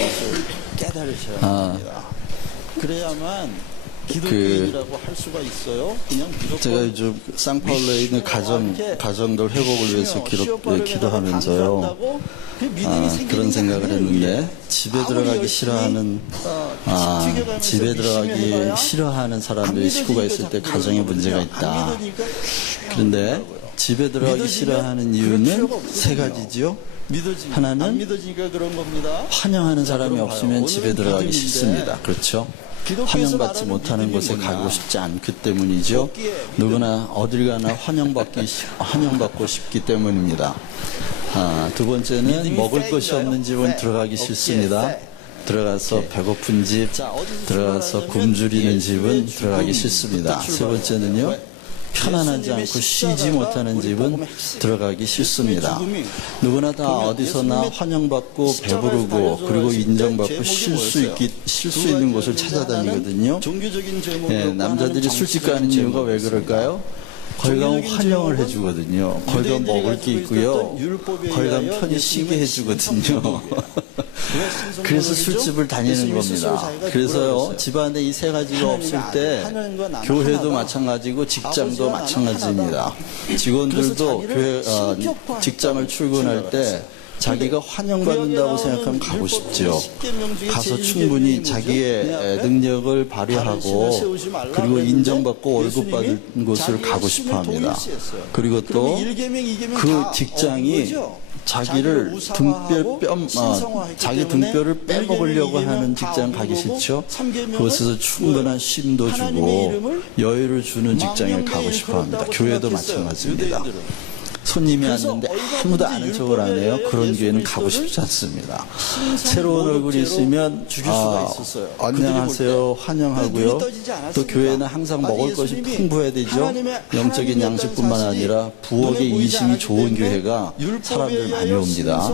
것을 깨달으셔야 합니다. 그래야만 기독교인이라고 할 수가 있어요. 그냥 무조건 제가 요즘 쌍파울로에 있는 가정들 회복을 위해서 기도하면서요. 그런 생각을 했는데 집에 들어가기 싫어하는 사람들이 식구가 있을 때 가정에 문제가 있다. 그런데 집에 들어가기 싫어하는 이유는 세 가지죠. 하나는 환영하는 사람이 없으면 집에 들어가기 싫습니다. 그렇죠? 환영받지 못하는 곳에 가고 싶지 않기 때문이죠. 누구나 어딜 가나 환영받고 싶기 때문입니다. 두 번째는 먹을 것이 없는 집은 들어가기 싫습니다. 들어가서 배고픈 집, 들어가서 굶주리는 집은 들어가기 싫습니다. 세 번째는요, 편안하지 않고 쉬지 못하는 집은 들어가기 싫습니다. 누구나 다 어디서나 환영받고 배부르고 그리고 인정받고 쉴 수 있는 곳을 찾아다니거든요. 남자들이 술집 가는 이유가 왜 그럴까요? 거기 가면 환영을 해주거든요. 거기 가면 먹을 게 있고요. 거기 가면 편히 쉬게 해주거든요. 그래서 술집을 다니는 겁니다. 그래서요, 집안에 이 세 가지가 없을 때 교회도 마찬가지고 직장도 마찬가지입니다. 직원들도 직장을 출근할 때 자기가 환영받는다고 생각하면 가고 싶죠. 가서 충분히 자기의 능력을 발휘하고 그리고 인정받고 월급 받은 곳을 가고 싶어 합니다. 그리고 또 그 직장이 자기를 자기 등뼈를 빼먹으려고 하는 직장 가기 싫죠. 그곳에서 충분한 쉼도 주고 여유를 주는 직장에 가고 싶어 합니다. 교회도 마찬가지입니다. 손님이 왔는데 아무도 아는 척을 안 해요. 그런 교회는 가고 싶지 않습니다. 새로운 얼굴이 있으면 안녕하세요 환영하고요. 또 교회는 항상 먹을 것이 풍부해야 되죠. 영적인 양식뿐만 아니라 부엌의 인심이 좋은 교회가 사람들 많이 옵니다.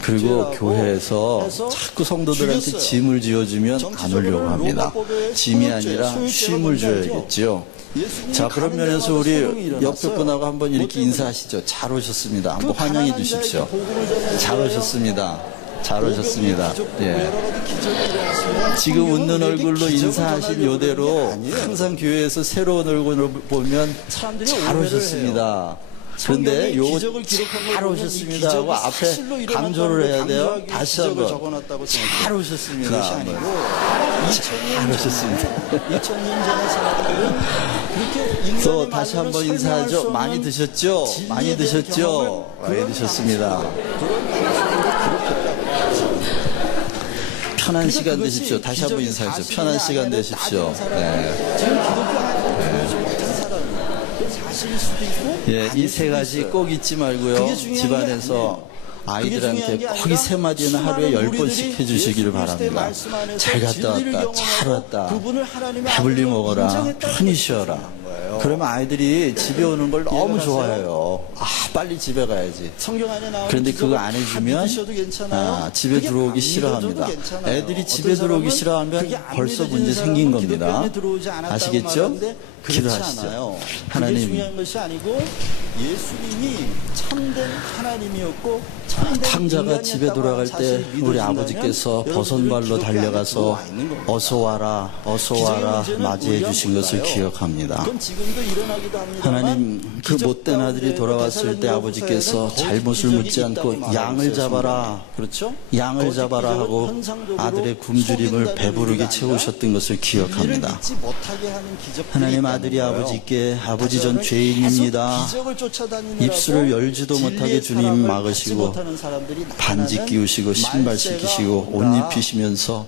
그리고 교회에서 자꾸 성도들한테 짐을 지어주면 안 오려고 합니다. 짐이 아니라 쉼을 줘야겠죠. 자, 그런 면에서 우리 옆에 분하고 한번 이렇게 인사하시죠. 잘 오셨습니다. 한번 환영해 주십시오. 잘 오셨습니다. 잘 오셨습니다. 예. 지금 웃는 얼굴로 인사하신 요대로 항상 교회에서 새로운 얼굴을 보면 잘 오셨습니다. 그런데 요거 잘 오셨습니다 하고 앞에 강조를 해야 돼요. 다시 한번 잘 오셨습니다. 잘 오셨습니다. 2000년 전의 사람들은 그렇게 또 다시 한번 인사하죠. 많이 드셨죠? 많이 드셨죠? 많이 드셨습니다. 편한 시간 되십시오. 다시 한번 인사하죠. 편한 시간 되십시오. 네. 예, 이 세 가지 꼭 잊지 말고요. 집안에서 아이들한테 거기 세 마디는 하루에 10번씩 해주시기를 바랍니다. 잘 갔다 왔다, 잘 왔다, 배불리 먹어라, 편히 쉬어라. 그러면 아이들이 집에 오는 걸 너무 좋아해요. 빨리 집에 가야지. 그런데 그거 안 해주면 집에 들어오기 싫어합니다. 애들이 집에 들어오기 싫어하면 벌써 문제 생긴 겁니다. 아시겠죠? 기도하시죠. 하나님, 예수님이 참된 하나님이었고 탕자가 집에 돌아갈 때 우리 아버지께서 버선발로 달려가서 어서 와라, 어서 와라 맞이해 주신 것을 기억합니다. 하나님, 그 못된 아들이 돌아왔을 때 아버지께서 잘못을 묻지 않고 양을 잡아라, 그렇죠? 양을 잡아라 하고 아들의 굶주림을 배부르게 채우셨던 것을 기억합니다. 하나님, 아들이 아버지께 아버지 전 죄인입니다. 입술을 열지도 못하게 주님 막으시고 반지 끼우시고 신발 씻기시고 옷 입히시면서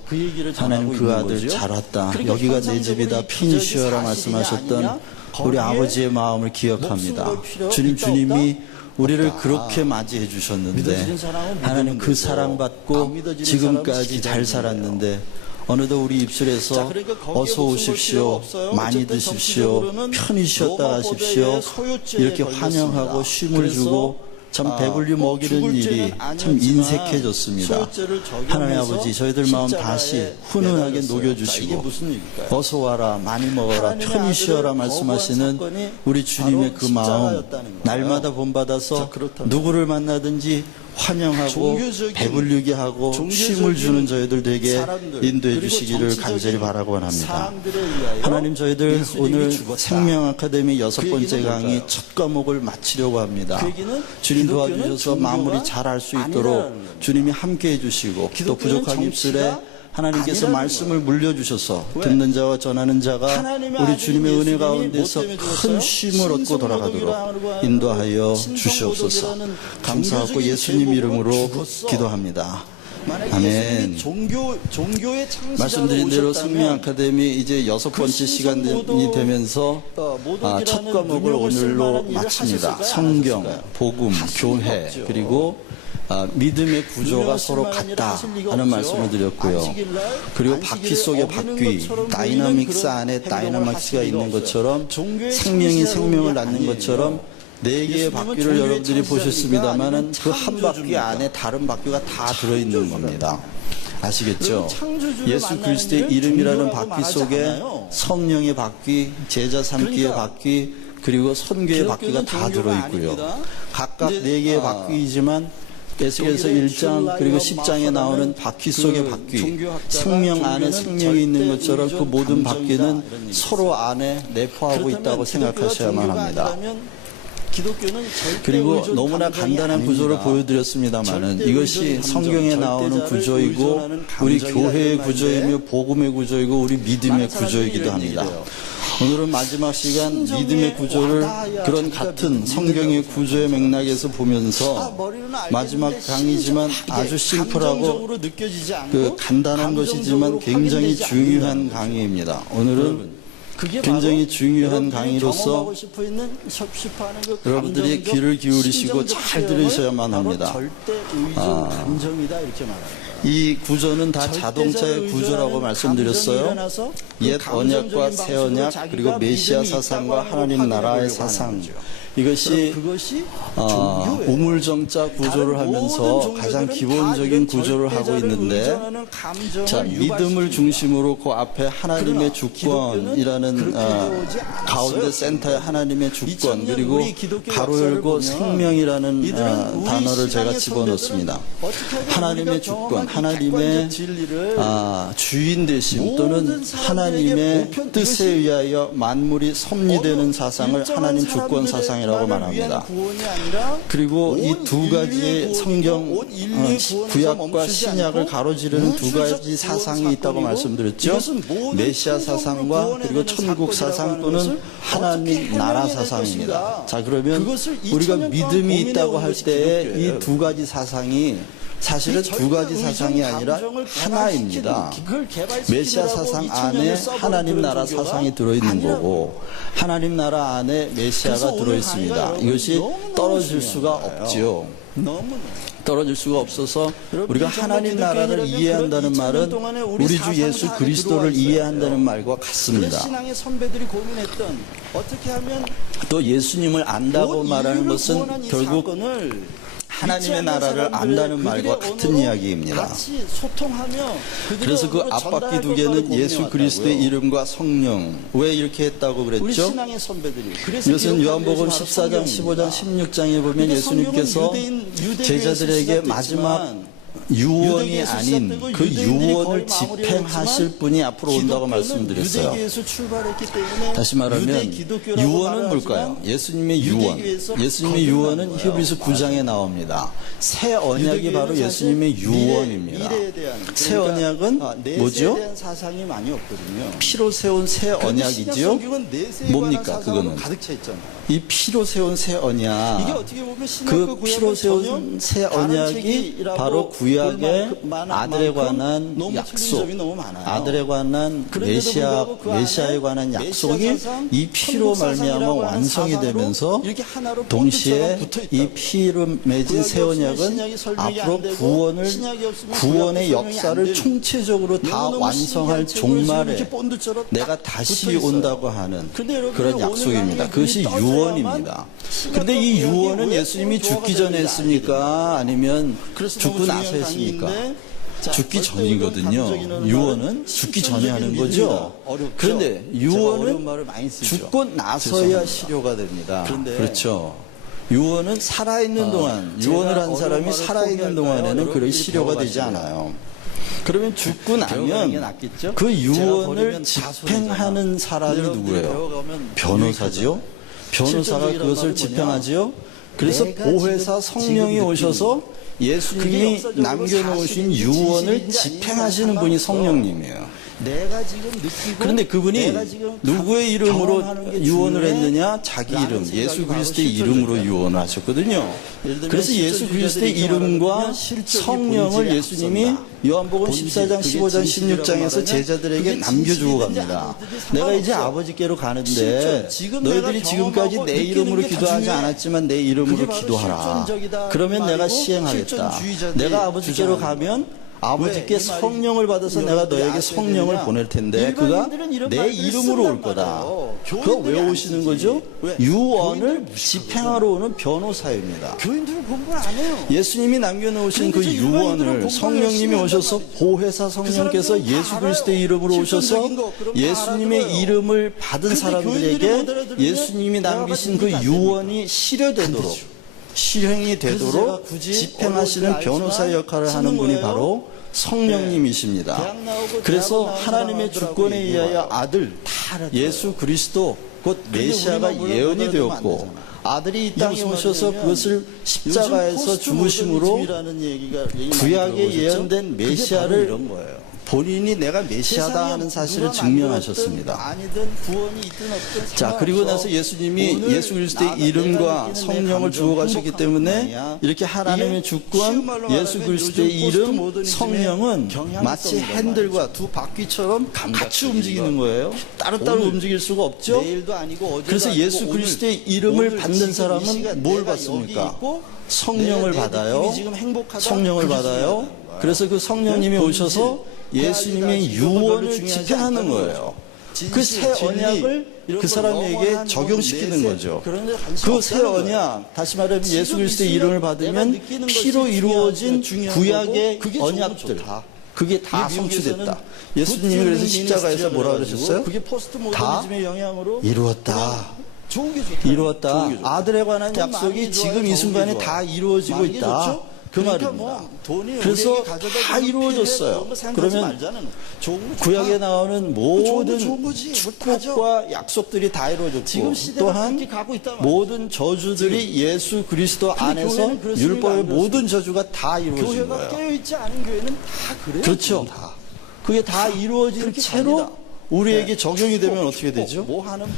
하나님, 그 아들 잘 왔다, 여기가 내 집이다, 편히 쉬어라 말씀하셨던 우리 아버지의 마음을 기억합니다. 주님이 우리를 그렇게 맞이해 주셨는데 하나님, 그 사랑받고 지금까지 잘 살았는데 어느덧 우리 입술에서 어서 오십시오, 많이 드십시오, 편히 쉬었다 가십시오 이렇게 환영하고 쉼을 주고 참 배불리 먹이는 일이 참 인색해졌습니다. 하나님 아버지, 저희들 마음 다시 훈훈하게 녹여주시고 어서 와라, 많이 먹어라, 편히 쉬어라 말씀하시는 우리 주님의 그 마음 날마다 본받아서 누구를 만나든지 환영하고 종교적인 배불리게 하고 종교적인 쉼을 주는 저희들에게 사람들, 인도해 그리고 주시기를 정치적인 간절히 바라고 합니다. 사람들에 의하여 하나님, 저희들 예수님이 오늘 죽었다. 생명 아카데미 6번째 얘기는 강의 뭘까요? 첫 과목을 마치려고 합니다. 그 얘기는 주님 기독교는 도와주셔서 종교가 마무리 잘할 수 있도록 아니라는 겁니다. 주님이 함께 해주시고 또 기독교는 부족한 입술에 정치가 하나님께서 아니라는 말씀을 물려주셔서 왜? 듣는 자와 전하는 자가 하나님의 우리 아들인 주님의 은혜 예수님이 가운데서 뭐 때문에 큰 죽었어요? 쉼을 얻고 신성모독이라고 돌아가도록 하는 인도하여 신성모독이라는 주시옵소서. 감사하고 종교적인 예수님 제목으로 이름으로 죽었어. 기도합니다. 만약에 아멘. 예수님이 종교의 창시자로 말씀드린 대로 오셨다면 생명 아카데미 이제 6번째 그 시간이 신성모독, 되면서 모독이라는 첫 과목을 능력을 쓸 오늘로 만한 일을 마칩니다. 하셨을까요? 안 성경, 하셨을까요? 복음, 할 수는 교회, 없죠. 그리고 믿음의 구조가 능력을 서로 쓸 만한 일을 같다 하실 리가 하는 없죠. 말씀을 드렸고요. 안식일날 그리고 안식일을 바퀴 속에 어기는 바퀴, 것처럼 다이나믹스 보이는 안에 그런 다이나믹스가 행동을 있는 하실 리가 것처럼 없어요. 종교의 생명이 창시자로 생명을 우리가 낳는 아니에요. 것처럼 네 개의 예수님은 바퀴를 종교의 여러분들이 창시자입니까? 보셨습니다마는 아니면 그 한 바퀴 창조주입니까? 안에 다른 바퀴가 다 들어있는 겁니다. 아시겠죠? 여러분, 창조주를 예수 만나는 그리스도의 일을 이름이라는 종교라고 바퀴 말하지 속에 않아요. 성령의 바퀴, 제자 삼기의 그러니까 바퀴, 그리고 선교의 기독교는 바퀴가 다 종교가 들어있고요. 아닙니다. 각각 근데, 네 개의 바퀴이지만 에스겔서 독일의 1장 슐라이어 그리고 10장에 나오는 마파라는 바퀴 속의 그 바퀴, 종교학자가 생명 안에 종교는 생명이 있는 절대 것처럼 그 의존 모든 감정이다, 바퀴는 이런 얘기 서로 안에 내포하고 그렇다면 있다고 기독교가 생각하셔야만 종교가 합니다. 아니라면 기독교는 절대 그리고 의존 너무나 감정이 간단한 구조를 아닙니다. 보여드렸습니다마는 절대 이것이 의존 감정, 성경에 나오는 절대자를 구조이고 의존하는 우리 감정이다, 교회의 이런 구조이며 말인데 복음의 구조이고 우리 믿음의 많은 사람들이 구조이기도 이런 합니다. 얘기를 해요. 오늘은 마지막 시간 신정에 믿음의 구조를 와닿아야 그런 자기가 같은 믿음이라고 성경의 구조의 맥락에서 보면서 머리로는 알겠는데 마지막 강의지만 심정하게 아주 심플하고 감정적으로 느껴지지 않고 그 간단한 것이지만 감정적으로 굉장히 확인되지 중요한 않는다는 강의입니다. 오늘은 그게 굉장히 바로 중요한 여러분들이 강의로서 경험하고 싶어하는 그 여러분들이 감정적, 귀를 기울이시고 심정적 잘 체험을 들으셔야만 바로 합니다. 절대 의존 감정이다 이렇게 말합니다. 이 구조는 다 자동차의 구조라고 말씀드렸어요. 옛 언약과 새 언약 그리고 메시아 사상과 하나님 나라의 사상 이것이 우물정자 구조를 하면서 가장 기본적인 구조를 하고 있는데 자 믿음을 중심으로 그 앞에 하나님의 주권이라는 가운데 센터에 하나님의 주권 그리고 가로 열고 생명이라는 단어를 제가 집어넣습니다. 하나님의 주권, 하나님의 주인 되심 또는 하나님의 뜻에 의하여 만물이 섭리되는 사상을 하나님 주권 사상이라고 말합니다. 그리고 이 두 가지의 성경 구약과 신약을 가로지르는 두 가지 사상이 있다고 말씀드렸죠. 메시아 사상과 그리고 천국 사상 또는 하나님 나라 사상입니다. 자 그러면 우리가 믿음이 있다고 할 때에 이 두 가지 사상이 사실은 두 가지 사상이 아니라 하나입니다. 메시아 사상 안에 하나님 나라 사상이 들어있는 거고 하나님 나라 안에 메시아가 들어있습니다. 이것이 떨어질 수가 없지요. 떨어질 수가 없어서 우리가 하나님 나라를 이해한다는 말은 우리 주 예수 그리스도를 이해한다는 말과 같습니다. 신앙의 선배들이 고민했던 어떻게 하면 또 예수님을 안다고 말하는 것은 결국 하나님의 나라를 안다는 말과 같은 이야기입니다. 그래서 그 앞바퀴 두 개는 예수 그리스도의 이름과 성령. 왜 이렇게 했다고 그랬죠? 이것은 요한복음 14장, 15장, 16장에 보면 예수님께서 제자들에게 마지막 유언이 아닌 그 유언을 집행하실 분이 앞으로 온다고 말씀드렸어요. 다시 말하면 유언은 뭘까요? 예수님의 유언. 예수님의 유언은 히브리서 9장에 나옵니다. 새 언약이 바로 예수님의 유언입니다. 새 언약은 뭐죠? 피로 세운 새 언약이죠. 뭡니까 그거는? 이 피로 세운 새 언약. 그 피로 세운 새 언약이 바로 구약의 아들에 관한 약속, 아들에 관한 메시아에 관한 약속이 이 피로 말미암아 완성이 되면서 동시에 이 피로 맺은 새 언약은 앞으로 구원의 역사를 총체적으로 다 완성할 종말에 내가 다시 온다고 하는 그런 약속입니다. 그것이 유언입니다. 그런데 이 유언은 예수님이 죽기 전에 했습니까? 아니면 죽고 나서 했습니까? 죽기 전이거든요. 유언은 죽기 전에 하는 거죠. 그런데 유언은 죽고 나서야 실효가 됩니다. 그렇죠. 유언은 살아있는 동안, 유언을 한 사람이 살아있는 동안에는 그런 실효가 되지 않아요. 그러면 죽고 나면 그 유언을 집행하는 사람이 누구예요? 변호사지요? 변호사가 그것을 집행하지요? 그래서 보혜사 성령이 오셔서 예수님이 남겨놓으신 유언을 집행하시는 분이 성령님이에요. 그런데 그분이 누구의 이름으로 유언을 했느냐? 자기 이름, 예수 그리스도의 이름으로 유언을 하셨거든요. 그래서 예수 그리스도의 이름과 성령을 예수님이 요한복음 14장, 15장, 16장에서 제자들에게 남겨주고 갑니다. 내가 이제 아버지께로 가는데 너희들이 지금까지 내 이름으로 기도하지 않았지만 내 이름으로 기도하라. 그러면 내가 시행하겠다. 내가 아버지께로 가면 아버지께 성령을 받아서 내가 너에게 성령을 보낼 텐데 그가 내 이름으로 올 거다. 그거 왜 오시는 거죠? 유언을 집행하러 오는 변호사입니다. 교인들은 공부를 안 해요. 예수님이 남겨놓으신 그 유언을 성령님이 오셔서 보혜사 성령께서 예수 그리스도의 이름으로 오셔서 예수님의 이름을 받은 사람들에게 예수님이 남기신 그 유언이 실효되도록 실행이 되도록 집행하시는 변호사 역할을 하는 분이 바로 성령님이십니다. 그래서 하나님의 주권에 의하여 아들 예수 그리스도 곧 메시아가 예언이 되었고 아들이 이 땅에 오셔서 그것을 십자가에서 죽으심으로 구약에 예언된 메시아를 본인이 내가 메시아다 하는 사실을 증명하셨습니다. 자, 그리고 나서 예수님이 예수 그리스도의 이름과 성령을 주어 가셨기 때문에 이렇게 하나님의 주권, 예수 그리스도의 이름, 성령은 마치 핸들과 두 바퀴처럼 같이 움직이는 거예요. 따로따로 움직일 수가 없죠. 그래서 예수 그리스도의 이름을 받는 사람은 뭘 받습니까? 성령을 받아요. 성령을 받아요. 그래서 그 성령님이 오셔서 예수님의 유언을 집행하는 거예요. 그 새 언약을 그 사람에게 적용시키는 거죠. 그 새 언약, 다시 말하면 예수 그리스도의 이름을 받으면 피로 이루어진 구약의 언약들, 그게 다 성취됐다. 예수님이 그래서 십자가에서 뭐라 그러셨어요? 다 이루었다. 이루었다. 아들에 관한 약속이 지금 이 순간에 다 이루어지고 있다. 그 말입니다. 그래서 다 이루어졌어요. 그러면 구약에 나오는 모든 축복과 약속들이 다 이루어졌고 또한 모든 저주들이 예수 그리스도 안에서 율법의 모든 저주가 다 이루어진 거예요. 그렇죠. 그게 다 이루어진 채로 우리에게 적용이 되면 어떻게 되죠?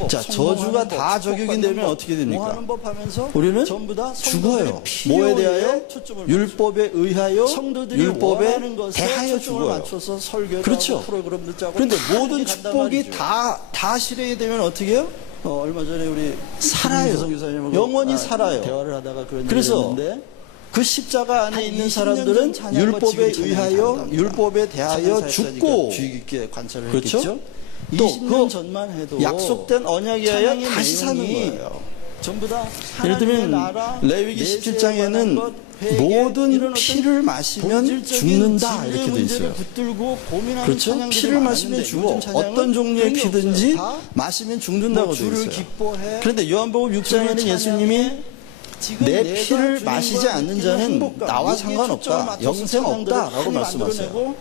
자, 저주가 다 적용이 되면 어떻게 됩니까? 우리는 죽어요. 뭐에 대하여? 율법에 의하여, 율법에 대하여 죽어요. 그렇죠. 그런데 모든 축복이 다 실행이 되면 어떻게 해요? 얼마 전에 우리 살아요. 영원히 살아요. 그래서 그 십자가 안에 있는 사람들은 율법에 의하여, 율법에 대하여 죽고, 그렇죠? 또 그 약속된 언약에 의하여 다시 사는 거예요. 예를 들면 레위기 17장에는 모든 피를 마시면 죽는다 이렇게 돼 있어요. 그렇죠? 피를 마시면 죽어. 어떤 종류의 피든지 마시면 죽는다고 돼 있어요. 그런데 요한복음 6장에는 예수님이 내 피를 마시지 않는 자는 나와 상관없다. 영생 없다 라고 말씀하세요.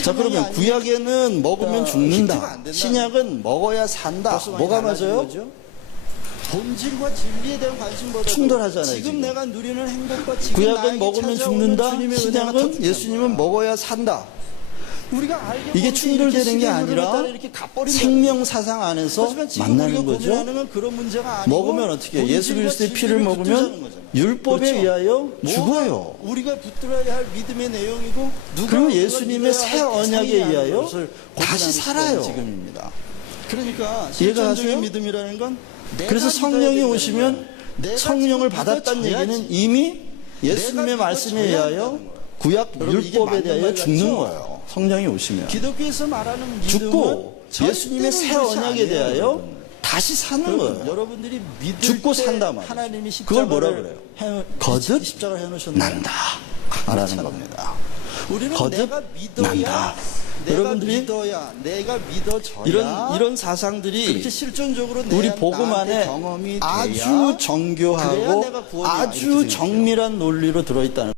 자, 그러면 구약에는 먹으면 죽는다. 신약은 먹어야 산다. 뭐가 맞아요? 본질과 진리에 대한 관심보다 충돌하잖아요. 지금 내가 누리는 행복과 지금 구약은 먹으면 죽는다. 신약은 예수님은 먹어야 산다. 이게 충돌되는 게 아니라 생명 사상 안에서 만나는 거죠. 먹으면 어떻게 해요? 예수 그리스도의 피를 먹으면 율법에 의하여 죽어요. 우리가 붙들어야 할 믿음의 내용이고 그리고 예수님의 새 언약에 의하여 다시 살아요. 지금입니다. 그러니까 실존적인 믿음이라는 건 그래서 성령이 오시면 성령을 받았다는 얘기는 이미 예수님의 말씀에 의하여 구약 율법에 대하여 죽는 거예요. 성령이 오시면 기독교에서 말하는 죽고 예수님의 새 언약에 대하여 다시 사는 거예요. 여러분들이 죽고 산다 말이에요. 그걸 뭐라 그래요? 거듭 난다 라는 겁니다. 우리는 거듭난다. 내가 여러분들이 믿어야, 내가 믿어져야 이런 사상들이 그렇게 실존적으로 우리 복음 안에 경험이 아주 돼야 그래야 정교하고 내가 구원이야, 이렇게 아주 생각해요. 정밀한 논리로 들어있다는